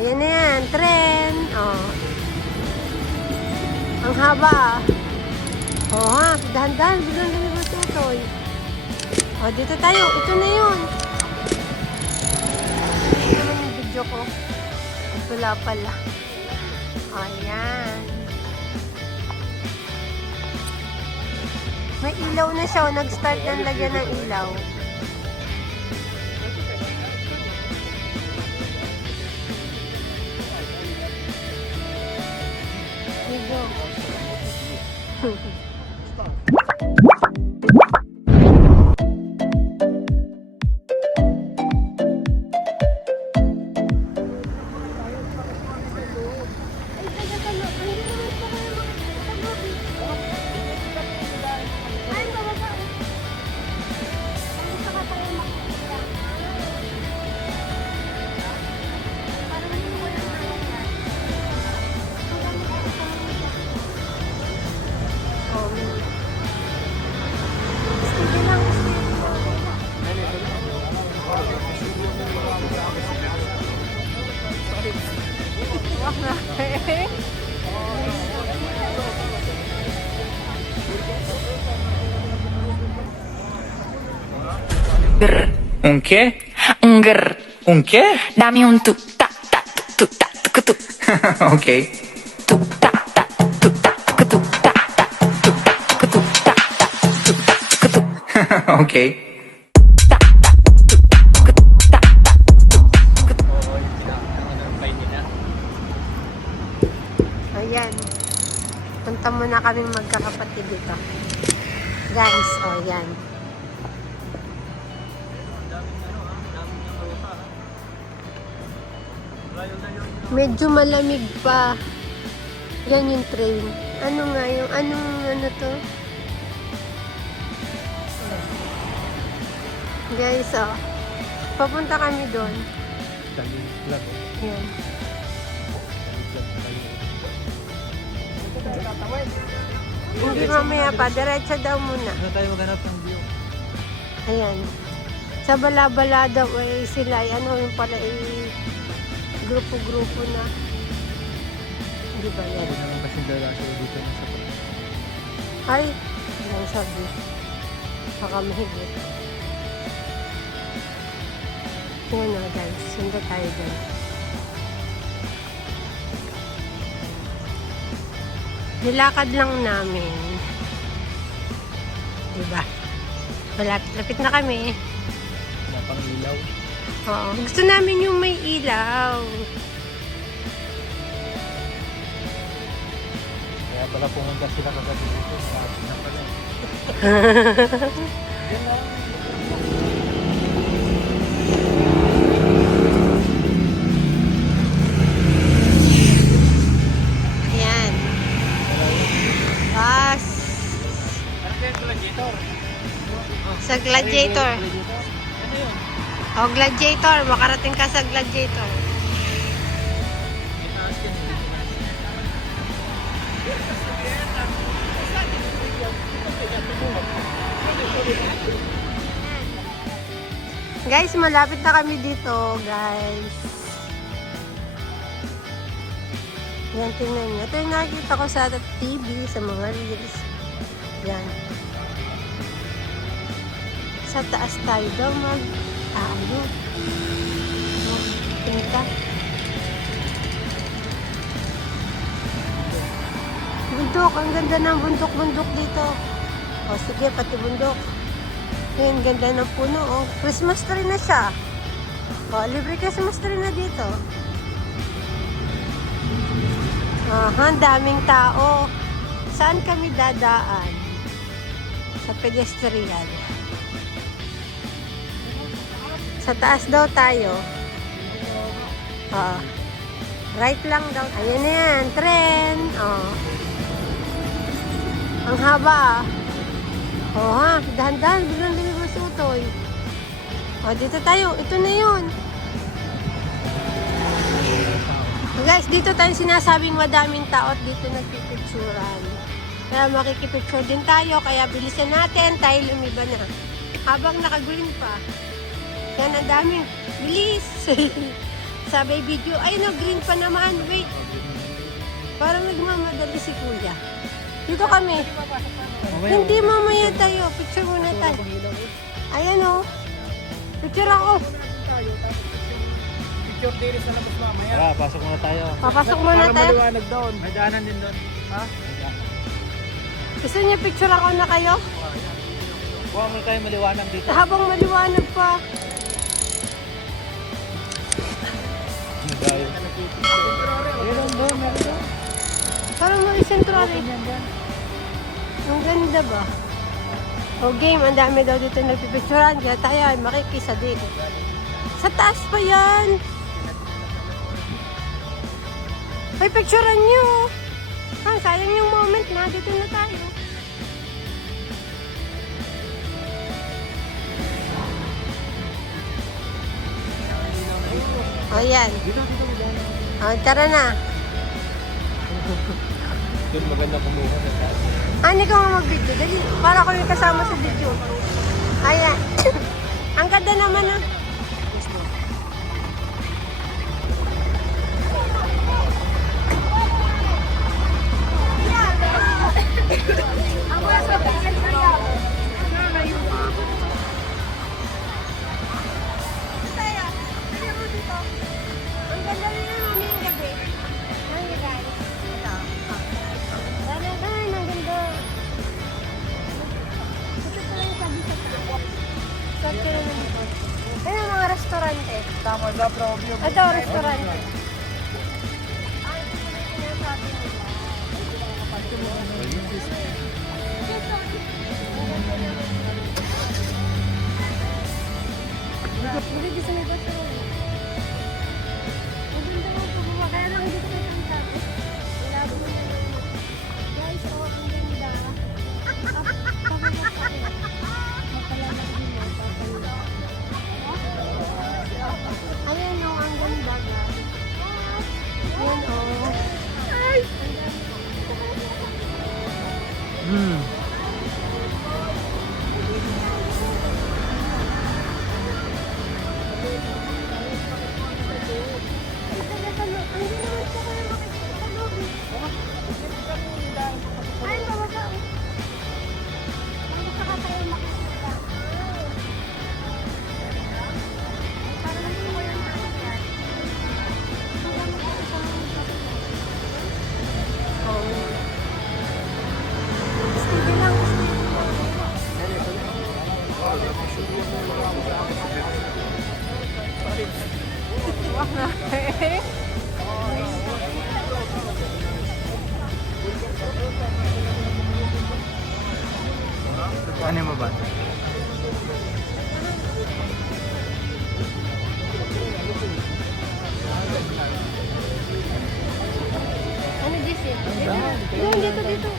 Ayan na yan, tren. Oh. Ang haba. Oh ha, dahan-dahan. Biglang dami ba tutoy? Oh, dito tayo. Ito na yun. Ito naman yung video ko. Wala pala. Ayan. May ilaw na siya. Nag-start ng lagyan ng ilaw. Video. Un qué? Un grr. ¿Un qué? Dame un tu ta ta tu ta tu tu Ok. tu ta ta tu ta tu tu ta ta tu ta tu tu ta ta tu ta tu Ok. Ayan. Punta muna kami magkakapatid dito. Guys, oh yan. Medyo malamig pa. Yan yung train. Ano nga yung, ano to? Guys, oh. Papunta kami doon. Yan. Hindi mamaya pa. Diretso daw muna. Ano tayo maghanap ng view? Ayan. Sa bala-bala daw eh, sila, ano yung pala grupo-grupo na. Di ba yan? Hindi naman kasing lalaki dito na sa Ay, ang sabi. Baka mahigit. Yan na guys, sunod tayo dyan. Nilakad lang namin. Diba? Malapit na kami. Wala pang ilaw. Oo. Gusto namin yung may ilaw. Kaya pala pumunta sila kagabi dito. Malapit na pala. Yan lang. Ayan. Bus. Ano kaya gladiator? Sa Gladiator. Ano yun? O, Gladiator. Makarating ka sa Gladiator. Guys, malapit na kami dito, guys. Yan, tingnan nyo. Ito yung nakikita ko sa TV, sa mga reels. Yan. Sa taas tayo daw mag-ano. Tingka. Bundok. Ang ganda ng bundok-bundok dito. O, sige, pati bundok. Ayan, ganda ng puno, oh. Christmas tree na siya. O, libre Christmas tree na dito. Aha, daming tao. Saan kami dadaan? Sa pedestrian. Sa taas daw tayo. Right lang daw. Ayan na yan, tren. Ang haba. Oh ha, dahan-dahan. Biglang dami ba tutoy? O, dito tayo. Ito na yun. Guys, dito tayo sinasabing madaming tao at dito nagpipicturan. Kaya makikipicture din tayo. Kaya bilisan natin. Tayo lumiba na. Habang naka-green pa. Yan, ang daming. Bilis! sabay video. Ay no, green pa naman. Wait. Parang nagmamadali si kuya. Dito kami. Hindi, mamaya tayo. Picture muna tayo. Ayan o. Picture ako. Picture din sa labas mamaya. Tara, pasok muna tayo. Papasok muna Para tayo. maliwanag doon. May daanan din doon. Ha? Gusto niyo picture ako na kayo? Huwag mo kayo maliwanag dito. Habang maliwanag pa. Meron doon, meron doon. Parang mag-isentro rin. Ang ganda ba? O game, ang dami daw dito nagpipicturan. Kaya tayo ay makikisa din. Sa taas pa yan. Ay, picturean nyo. Ah, sayang yung moment na. Dito na tayo. O yan. O, tara na. Doon maganda kumuha na tayo. Hindi ko nga mag-video. Dali, para ko yung kasama sa video. Ayan. Ang ganda naman ah. Ang ganda rin yung mamayang gabi. Ay, guys. Ito. Ang ganda. Ito pala yung sabi sa taas. Sabi ko naman ito. Ayun ang mga restaurante. Tama sa problem. Ito, restaurante. Ay, ito pala yung sinasabi nila. Hindi, di sa may basta rin. Maganda mo po buwa. Kaya lang hindi ko kayo ang sabi. Wala po na lang. Guys, oh, ang ganda. Papalag pa rin. Mapalalag din mo. Papalag. Ayan o, ang ganda guys. Ayan o. Ay! Ano mo ba? Ano this is? Dito, dito, dito.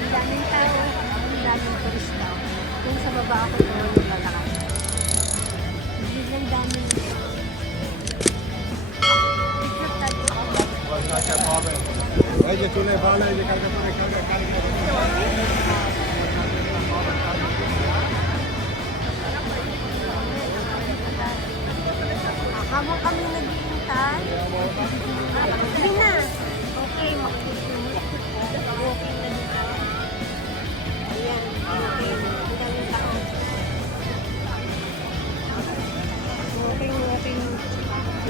Ang daming tao, ang daming turista. Kung sa baba ako naman yung lalakad. Biglang daming picture tayo. Habang kami naghihintay, hindi na. Okay, makikita. Okay na din ako. Ayan, okay. Ang daming tao. Okay.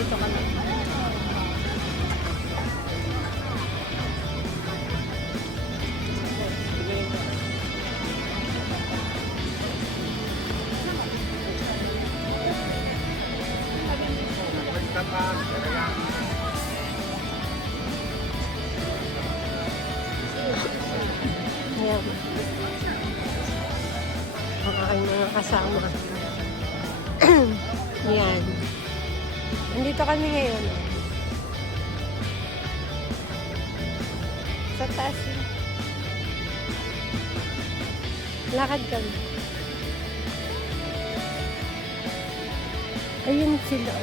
Ayan. Ang aking mga kasama. Yan. Nandito kami ngayon. Sa taas. Lakad kami. Ayun sila.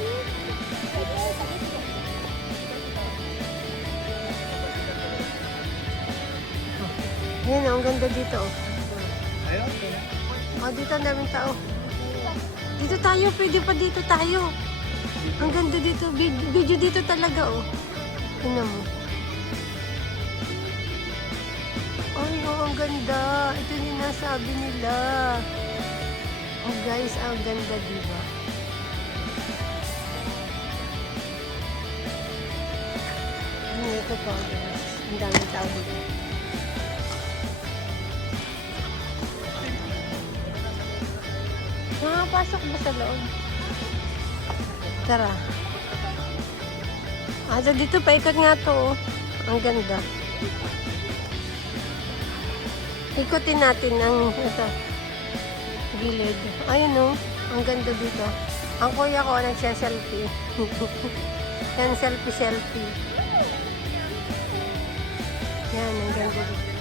Ayan, ang ganda dito. Ayun. Oh, dito ang daming tao. Dito tayo, pwede pa dito tayo. Ang ganda dito. Video dito talaga, oh. Tingnan mo. Ay, oh, ang ganda. Ito yung nasabi nila. Oh, guys, ang ganda, diba? Ito po, guys. Ang daming tao dito. Nakapasok ba sa loob? Tara. So dito, paikot nga to. Oh. Ang ganda. Ikutin natin ang ito. Gilid. Ayun oh. Ang ganda dito. Ang kuya ko nagsa-selfie. Yan, selfie. Yan, ang ganda dito.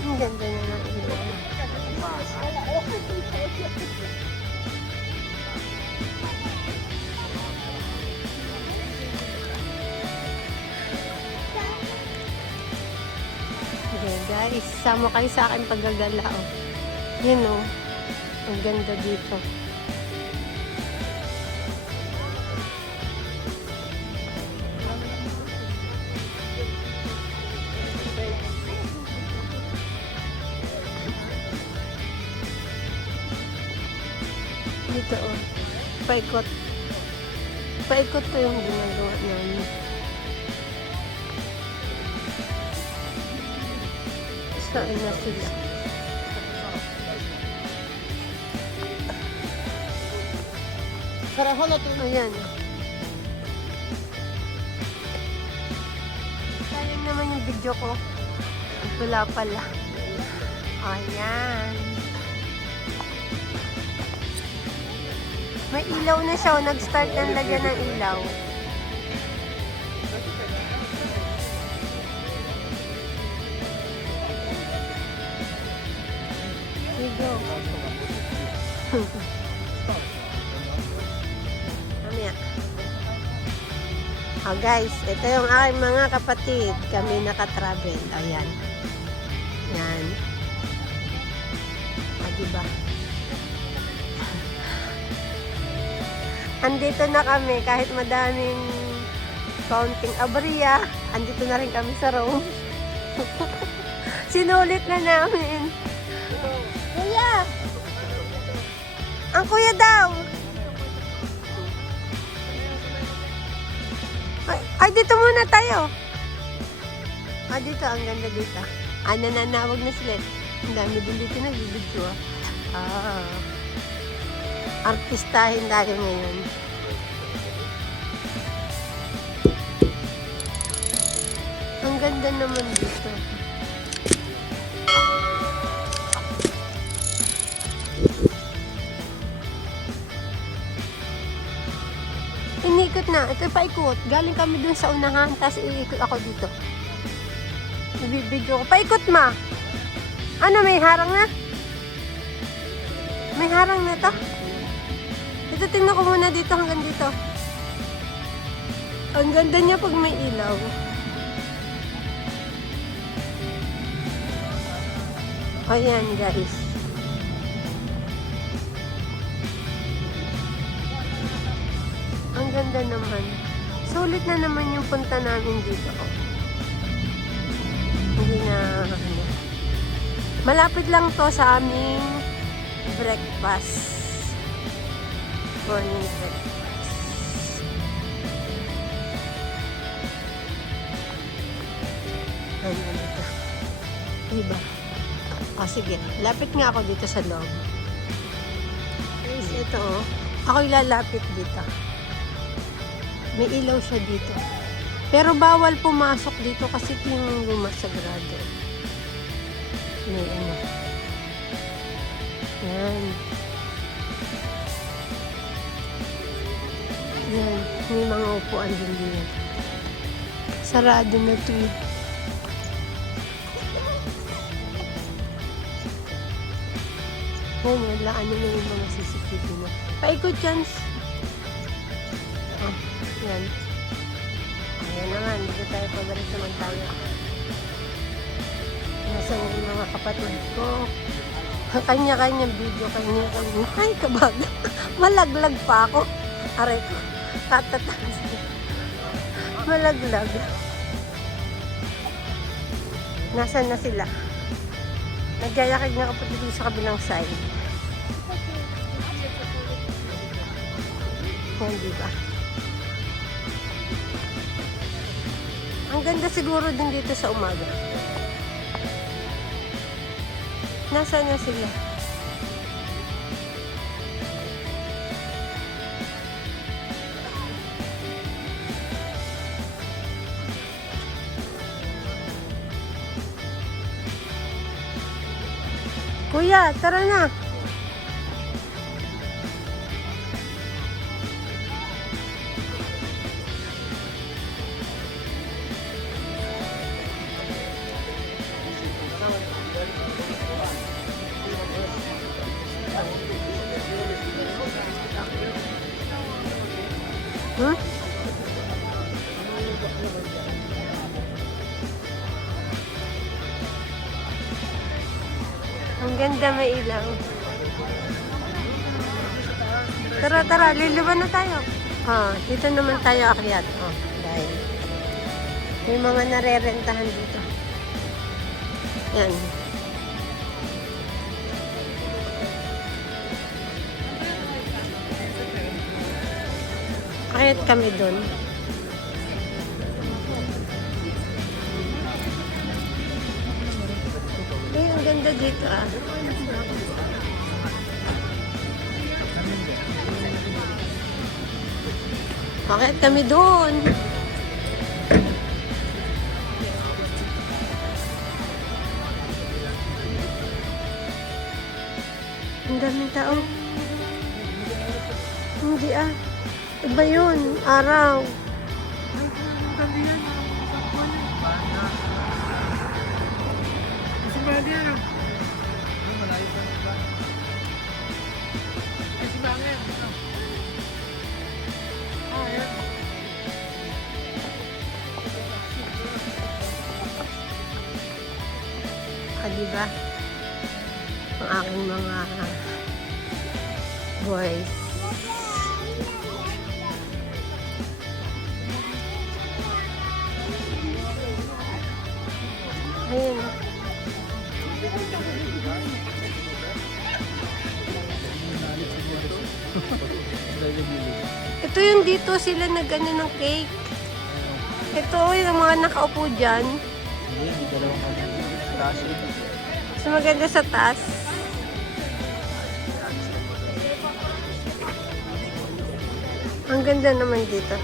Ang ganda na ng ilaw. Okay, guys, sama kayo sa akin paggagala. Yan o. Ang ganda dito. Dito oh. Paikot. Paikot to yung ginagawa namin. Saan na sila? Ayan. Sayang naman yung video ko. Wala pala. Ayan. May ilaw na siya. Nag-start na lagyan ng ilaw. Sige. Mamaya. Oh guys, ito yung aking mga kapatid. Kami nakatravel. Ayan. Yan. Diba? Andito na kami kahit madaming kaunting aberya. Andito na rin kami sa room. Sinulit na namin. Kuya! Ang kuya daw! Ay, dito muna tayo. Dito. Ang ganda dito. Nananawag na sila. Ang dami din dito nagbibidyo. Artistahin tayo ngayon. Ang ganda naman dito. Inikot na. Ito paikot. Galing kami dun sa unahan, tapos iikot ako dito. Ibibidyo ko. Paikot ma! Ano, may harang na? May harang na to? Ito, tingnan ko muna dito hanggang dito. Ang ganda niya pag may ilaw. Ayan, guys. Ang ganda naman. Sulit na naman yung punta namin dito. Hindi na, malapit lang to sa aming breakfast. Morning breakfast. Ayan, dito. Diba? Sige. Lapit nga ako dito sa loob. Guys, ito oh. Ako'y lalapit dito. May ilaw siya dito. Pero bawal pumasok dito kasi ito yung luma sagrado. May ano. Yan. Yan. May mga upuan din dito. Sarado na ito eh. Yan, wala. Ano na yung mga CCTV na. Paikot chance. Oh, yan. Ayan naman. Dito tayo pabalik naman tayo. Nasaan yung mga kapatid ko. Kanya-kanyang video, kanya-kanya. Ay, kabaga. Malaglag pa ako. Aray ko. Tatatas. Malaglag. Nasaan na sila? Nagyayakig na kapatid dito sa kabilang side. Yan, diba? Ang ganda siguro din dito sa umaga. Nasaan na sila? Kuya, tara na. Hmm? Ang ganda, may ilaw. Tara, tara, liliban na tayo. Dito naman tayo akyat. Dahil may mga narerentahan dito. Yan. Akyat kami dun. Ang ganda dito ah. Bakit kami doon? Ang daming tao. Hindi ah. Iba yun. Araw. Diba? Ang aking mga boys. Ayun. Ito yung dito sila nag-ano ng cake. Ito yung mga nakaupo dyan. Mas maganda sa taas. Ang ganda naman dito.